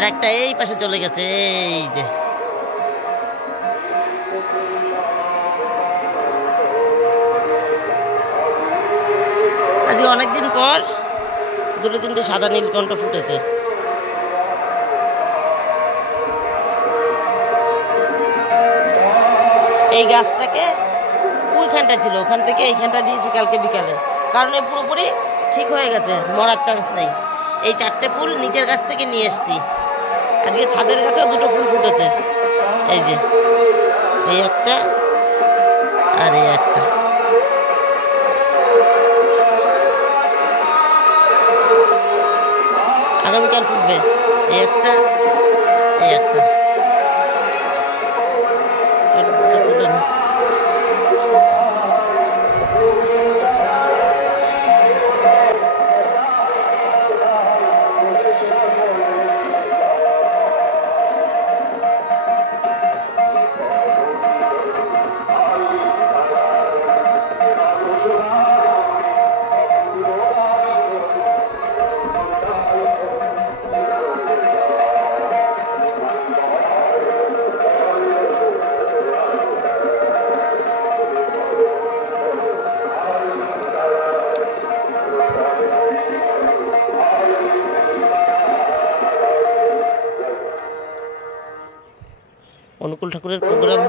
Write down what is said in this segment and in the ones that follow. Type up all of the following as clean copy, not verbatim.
আর একটা এই পাশে চলে গেছে। এই যে আজকে অনেকদিন পর দুটো তিনটে সাদা নীলকণ্ঠ ফুটেছে। এই গাছটাকে ওইখানটা ছিল, ওখান থেকে এইখানটা দিয়েছি কালকে বিকালে, কারণ এই পুরোপুরি ঠিক হয়ে গেছে, মরার চান্স নেই। এই 4টে ফুল নিচের গাছ থেকে নিয়ে এসছি। আজকে ছাদের গাছেও 2টো ফুল ফুটেছে। এই যে এই একটা আর এই একটা। আগামীকাল ফুটবে এই একটা, এই একটা। চলো ফুলটা তুলে নি। অনুকূল ঠাকুরের প্রোগ্রাম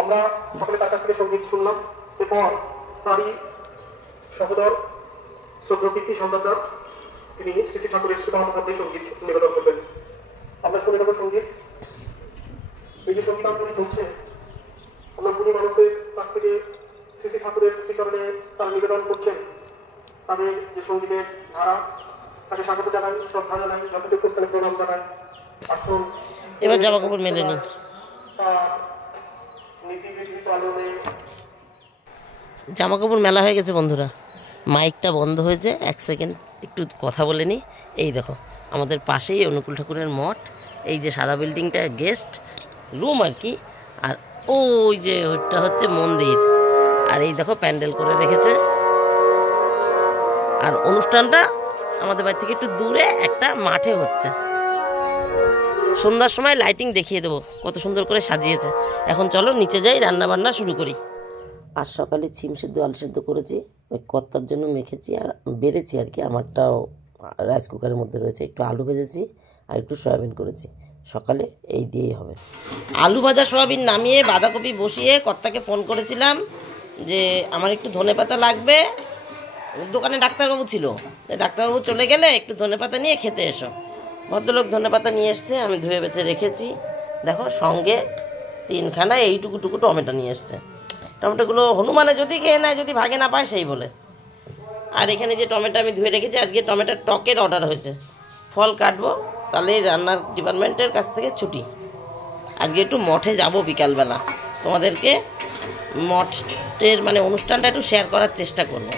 আমরা সকলে তার কাছ থেকে সঙ্গীত শুনলাম। এরপর তারই সহোদর শ্রদ্ধা সন্তানরা তিনি শ্রী শ্রী ঠাকুরের সেবামধ্যে সঙ্গীত নিবেদন করবেন। আমরা শুনে নেব সঙ্গীত। এই যে সঙ্গীত আন্দোলন চলছে, আমরা গুণী মানুষদের কাছ থেকে শ্রী শ্রী ঠাকুরের শ্রীচরণে তারা নিবেদন করছেন তাদের যে সঙ্গীতের ধারা, তাকে স্বাগত জানাই, শ্রদ্ধা জানাই, যথাযোগ্য স্থানে প্রণাম জানাই। আসুন এবার জামা কাপড় মেলে নি। জামা কাপড় মেলা হয়ে গেছে বন্ধুরা। মাইকটা বন্ধ হয়েছে, 1 সেকেন্ড একটু কথা বলে নি। এই দেখো আমাদের পাশেই অনুকূল ঠাকুরের মঠ। এই যে সাদা বিল্ডিংটা গেস্ট রুম আর কি, আর ওই যে ওইটা হচ্ছে মন্দির। আর এই দেখো প্যান্ডেল করে রেখেছে। আর অনুষ্ঠানটা আমাদের বাড়ি থেকে একটু দূরে একটা মাঠে হচ্ছে। সন্ধ্যার সময় লাইটিং দেখিয়ে দেবো কত সুন্দর করে সাজিয়েছে। এখন চলো নিচে যাই, রান্না বান্না শুরু করি। আজ সকালে ছিম সিদ্ধ আলু সিদ্ধ করেছি, ওই কর্তার জন্য মেখেছি আর বেড়েছি আর কি। আমারটাও রাইস কুকারের মধ্যে রয়েছে। একটু আলু ভেজেছি আর একটু সয়াবিন করেছি। সকালে এই দিয়েই হবে। আলু ভাজা সয়াবিন নামিয়ে বাঁধাকপি বসিয়ে কর্তাকে ফোন করেছিলাম যে আমার একটু ধনেপাতা লাগবে। দোকানে ডাক্তারবাবু ছিল, ডাক্তারবাবু চলে গেলে একটু ধনেপাতা নিয়ে খেতে এসো। ভদ্রলোক ধনেপাতা নিয়ে এসছে, আমি ধুয়ে বেছে রেখেছি। দেখো সঙ্গে 3খানা এইটুকু টমেটো নিয়ে এসছে। টমেটোগুলো হনুমানে যদি খেয়ে নেয়, যদি ভাগে না পায় সেই বলে। আর এখানে যে টমেটো আমি ধুয়ে রেখেছি, আজকে টমেটোর টকের অর্ডার হয়েছে। ফল কাটবো, তাহলে রান্নার ডিপার্টমেন্টের কাছ থেকে ছুটি। আজকে একটু মঠে যাব বিকালবেলা, তোমাদেরকে মঠের মানে অনুষ্ঠানটা একটু শেয়ার করার চেষ্টা করবো।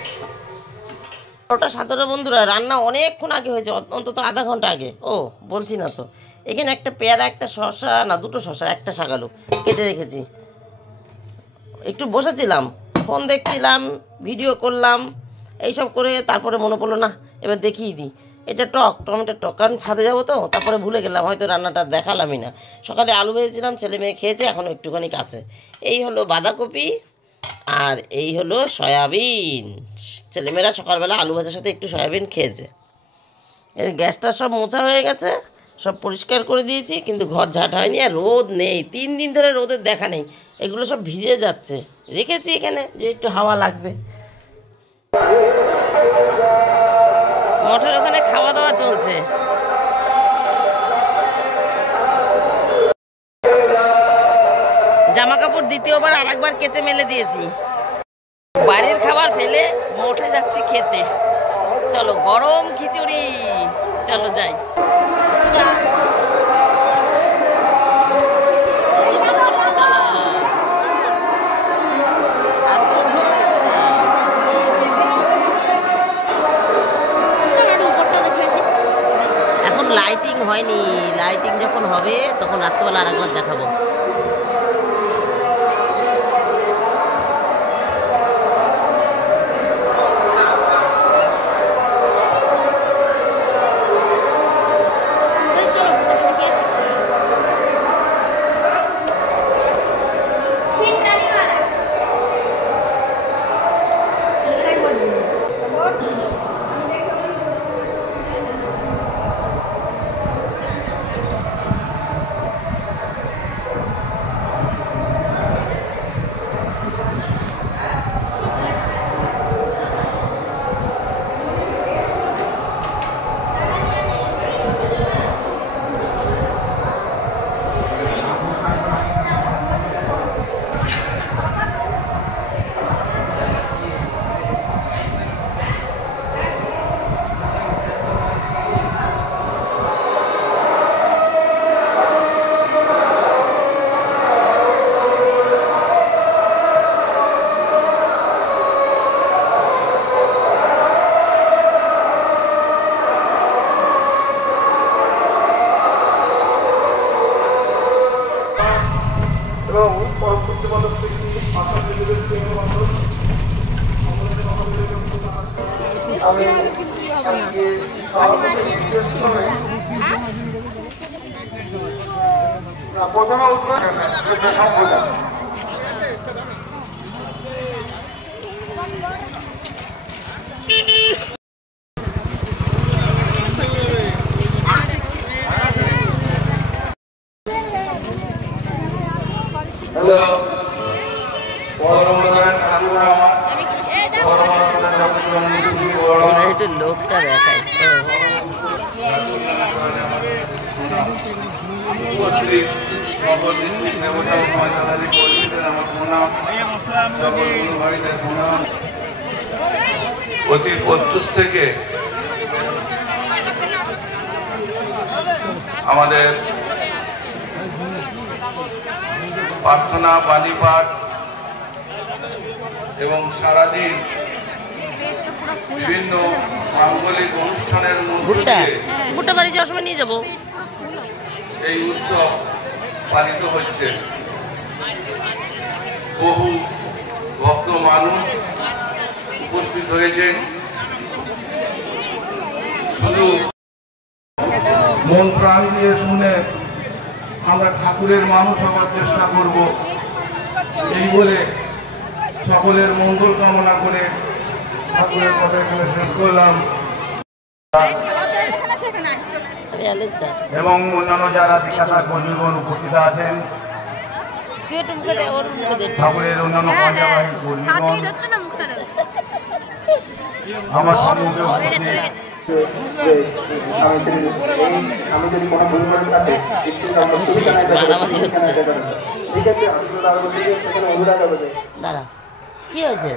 17 বন্ধুরা, রান্না অনেকক্ষণ আগে হয়েছে, অন্তত আধা ঘন্টা আগে। ও বলছি না তো, এখানে একটা পেয়ারা, একটা শসা, না 2টো শসা, একটা শাকালু কেটে রেখেছি। একটু বসেছিলাম, ফোন দেখছিলাম, ভিডিও করলাম, এইসব করে তারপরে মনে পড়লো না এবার দেখিয়ে দিই। এটা টমেটোর টক, কারণ ছাদে যাবো তো, তারপরে ভুলে গেলাম, হয়তো রান্নাটা দেখালামই না। সকালে আলু ভেজেছিলাম, ছেলে মেয়ে খেয়েছে, এখনও একটুখানি কাছে। এই হলো বাঁধাকপি আর এই হলো সয়াবিন। ছেলেমেয়েরা সকালবেলা আলু ভাজার সাথে একটু সয়াবিন খেয়েছে। এই গ্যাসটা সব মোছা হয়ে গেছে, সব পরিষ্কার করে দিয়েছি, কিন্তু ঘর ঝাঁট হয়নি। আর রোদ নেই, 3 দিন ধরে রোদের দেখা নেই। এগুলো সব ভিজে যাচ্ছে, রেখেছি এখানে যে একটু হাওয়া লাগবে। মঠের ওখানে খাওয়া দাওয়া চলছে। জামা কাপড় দ্বিতীয়বার আরেকবার কেচে মেলে দিয়েছি। বাড়ির খাবার ফেলে মঠে যাচ্ছি খেতে। চলো গরম খিচুড়ি, চলো যাই। এখন লাইটিং হয়নি, লাইটিং যখন হবে তখন রাত্রিবেলা আরেকবার দেখাবো। আমি প্রথমে উত্তর সম্প্রদায় হ্যালো একটু লোকটা দেখায় অতি প্রত্যুষ থেকে আমাদের প্রার্থনা বাণীপাঠ এবং সারাদিন বিভিন্ন মাঙ্গলিক অনুষ্ঠানের মধ্যে ভুট্টা দিয়ে ভুট্টা বাড়ি যাওয়ার সময় নিয়ে যাবো। এই উৎসব পালিত হচ্ছে। বহু ভক্ত মানুষ উপস্থিত হয়েছেন। শুধু মন প্রাণ দিয়ে শুনে আমরা ঠাকুরের মানুষ হওয়ার চেষ্টা করব, এই বলে সকলের মঙ্গল কামনা করে ঠাকুরের কথা এখানে শেষ করলাম। এবং অন্যান্য যারা দীক্ষাতার কর্মীগণ উপস্থিত আছেন, ঠাকুরের অন্যান্য পর্যাবাহী কর্মীগণ আমার সম্মুখে আমি যদি কোনো ভুল করে থাকি ঠিক আছে অনুরাগ হবে। দাঁড়া কি হয়েছে?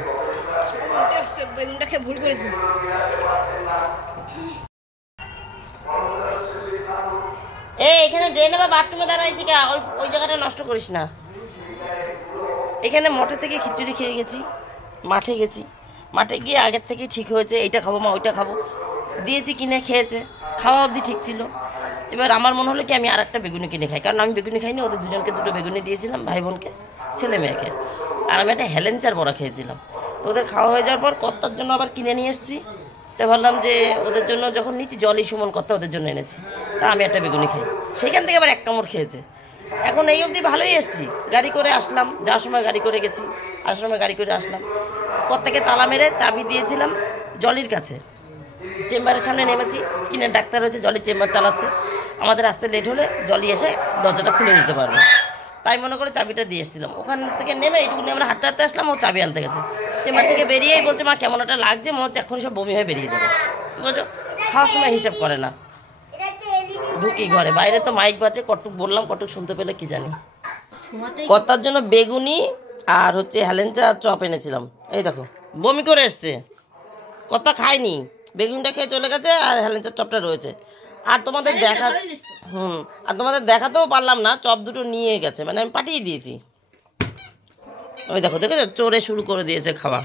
বেগুনটা খেয়ে ভুল করেছি। এখানে ড্রেনে বা বাথরুমে দাঁড়াইছি কে? ওই জায়গাটা নষ্ট করিস না। এখানে মঠে থেকে খিচুড়ি খেয়ে গেছি, মাঠে গেছি, মাঠে গিয়ে আগের থেকেই ঠিক হয়েছে এইটা খাবো মা ওইটা খাবো, দিয়েছি কিনে খেয়েছে, খাওয়া অবধি ঠিক ছিল। এবার আমার মনে হলো কি আমি আর একটা বেগুনি কিনে খাই, কারণ আমি বেগুনি খাইনি, ওদের দুজনকে দুটো বেগুনি দিয়েছিলাম, ভাই বোনকে, ছেলে মেয়েকে, আর আমি একটা হেলেঞ্চার বড়া খেয়েছিলাম। তো ওদের খাওয়া হয়ে যাওয়ার পর কর্তার জন্য আবার কিনে নিয়ে এসেছি। তো ভাবলাম যে ওদের জন্য যখন নিচ্ছি জলই সুমন কর্তা ওদের জন্য এনেছি, তা আমি একটা বেগুনি খাই, সেইখান থেকে আবার এক কামড় খেয়েছে। এখন এই অবধি ভালোই এসেছি, গাড়ি করে আসলাম, যাওয়ার সময় গাড়ি করে গেছি, আসার সময় গাড়ি করে আসলাম। কর্তাকে তালা মেরে চাবি দিয়েছিলাম জলির কাছে, চেম্বারের সামনে নেমেছি, স্কিনের ডাক্তার হয়েছে, জলি চেম্বার চালাচ্ছে, আমাদের আসতে লেট হলে জলি এসে দরজাটা খুলে দিতে পারবে, তাই মনে করে চাবিটা দিয়ে এসেছিলাম। ওখান থেকে নেমে এইটুকুনি আমরা হাঁটতে হাঁটতে আসলাম, ও চাবি আনতে গেছে। চেম্বার থেকে বেরিয়েই বলছে মা কেমন একটা লাগছে, মনে হচ্ছে এখন সব বমি হয়ে বেরিয়ে যাবে। বুঝছো, খাওয়ার সময় হিসাব করে না। ঢুকি ঘরে, বাইরে তো মাইক বাজে, কটুক বললাম, কটুক শুনতে পেলে কি জানি। কর্তার জন্য বেগুনি আর হচ্ছে হেলেঞ্চা চপ এনেছিলাম, এই দেখো বমি করে এসছে, কর্তা খায়নি, বেগুনটা খেয়ে চলে গেছে, আর হেলেঞ্চার চপটা রয়েছে। আর তোমাদের আর তোমাদের দেখাতেও পারলাম না, চপ দুটো নিয়ে গেছে, মানে আমি পাঠিয়ে দিয়েছি। ওই দেখো দেখেছো, চোরে শুরু করে দিয়েছে খাওয়া।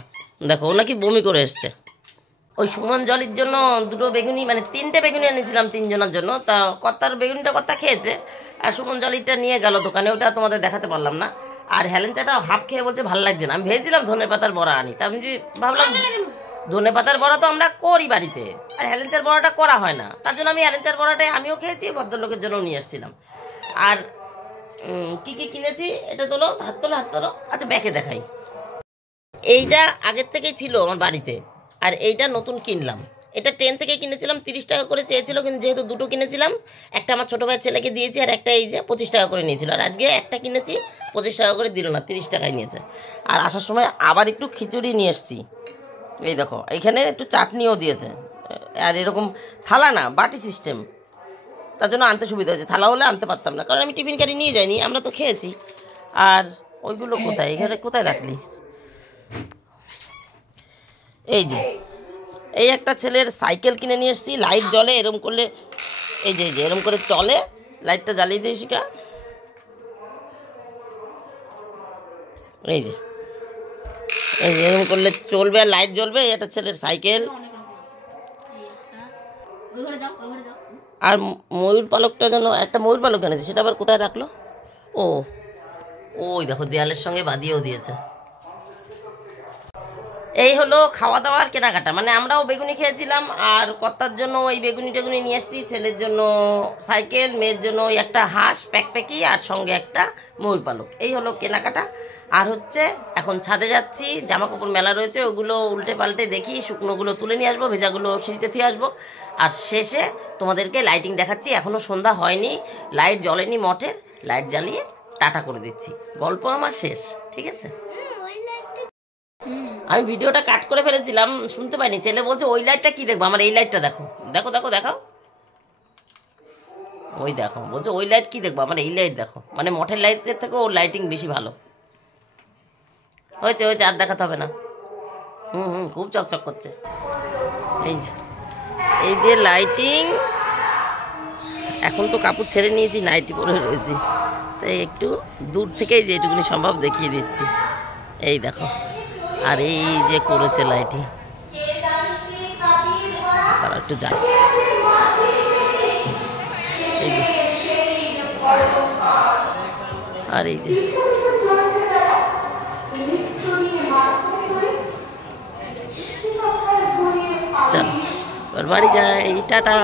দেখো ও নাকি বমি করে এসছে। ওই সুমন জলির জন্য দুটো বেগুনি, মানে 3টে বেগুনি এনেছিলাম 3 জনের জন্য। তা কর্তার বেগুনিটা কর্তা খেয়েছে, আর সুমন জলিরটা নিয়ে গেল দোকানে, ওটা তোমাদের দেখাতে পারলাম না। আর হেলেঞ্চাটা হাফ খেয়ে বলছে ভালো লাগছে না। আমি ভেবেছিলাম ধনে পাতার বড়া আনি, তা আমি ভাবলাম ধনে পাতার বড়া তো আমরা করি বাড়িতে, আর হেলেঞ্চার বড়াটা করা হয় না, তার জন্য আমি হেলেঞ্চার বড়াটাই আমিও খেয়েছি, ভদ্রলোকের জন্য নিয়ে এসেছিলাম। আর কি কি কিনেছি এটা তোলো, হাত তোলো হাত তোলো। আচ্ছা ব্যাকে দেখাই, এইটা আগের থেকেই ছিল আমার বাড়িতে, আর এইটা নতুন কিনলাম। এটা 10 থেকে কিনেছিলাম, 30 টাকা করে চেয়েছিল, কিন্তু যেহেতু দুটো কিনেছিলাম, একটা আমার ছোটো ভাইয়ের ছেলেকে দিয়েছি, আর একটা এই যে 25 টাকা করে নিয়েছিল। আর আজকে একটা কিনেছি, 25 টাকা করে দিল না, 30 টাকায় নিয়েছে। আর আসার সময় আবার একটু খিচুড়ি নিয়ে এসেছি, এই দেখো এইখানে একটু চাটনিও দিয়েছে। আর এরকম থালা না, বাটি সিস্টেম, তার জন্য আনতে সুবিধা হয়েছে। থালা হলে আনতে পারতাম না, কারণ আমি টিফিন ক্যারি নিয়ে যাইনি, আমরা তো খেয়েছি। আর ওইগুলো কোথায়, এখানে কোথায় রাখলি? এই যে এই একটা ছেলের সাইকেল কিনে নিয়ে এসেছি, লাইট জ্বলে এরম করলে, এই যে এরম করে চলে, লাইটটা জ্বালিয়ে দিয়ে শিখা, এই যে এরকম করলে চলবে আর লাইট জ্বলবে। একটা ছেলের সাইকেল। আর ময়ূর পালকটা যেন, একটা ময়ূর পালক এনেছে, সেটা আবার কোথায় রাখলো? ওই দেখো দেয়ালের সঙ্গে বাঁধিয়েও দিয়েছে। এই হলো খাওয়া দাওয়ার কেনাকাটা, মানে আমরাও বেগুনি খেয়েছিলাম, আর কর্তার জন্য ওই বেগুনি টেগুনি নিয়ে এসেছি, ছেলের জন্য সাইকেল, মেয়ের জন্য ওই একটা হাঁস প্যাকপ্যাকি আর সঙ্গে একটা ময়ূর পালক। এই হলো কেনাকাটা। আর হচ্ছে এখন ছাদে যাচ্ছি, জামা কাপড় মেলা রয়েছে, ওগুলো উল্টে পাল্টে দেখি, শুকনোগুলো তুলে নিয়ে আসবো, ভেজাগুলো সিঁড়িতে দিয়ে আসবো। আর শেষে তোমাদেরকে লাইটিং দেখাচ্ছি। এখনও সন্ধ্যা হয়নি, লাইট জ্বলেনি মঠের, লাইট জ্বালিয়ে টাটা করে দিচ্ছি। গল্প আমার শেষ, ঠিক আছে? আমি ভিডিওটা কাট করে ফেলেছিলাম, শুনতে পাইনি। ছেলে বলছে ওই লাইটটা কি দেখবো, আমার এই লাইটটা দেখো। দেখো দেখো দেখাও, ওই দেখো। বলছে ওই লাইট কি দেখবো, আমার এই লাইট দেখো। মানে মঠের লাইটের থেকে ওর লাইটিং বেশি ভালো হয়েছে। হয়েছে, আর দেখাতে হবে না। খুব চকচক করছে। এই যে লাইটিং। এখন তো কাপড় ছেড়ে নিয়েছি, নাইটি পরে রয়েছি, তাই একটু দূর থেকেই যেটুকুনি সম্ভব দেখিয়ে দিচ্ছি। এই দেখো, আর এই যে করেছে লাইটিং, তারা একটু যায়। এই যে, আর এই যে চল বাড়ি যাই, টাটা।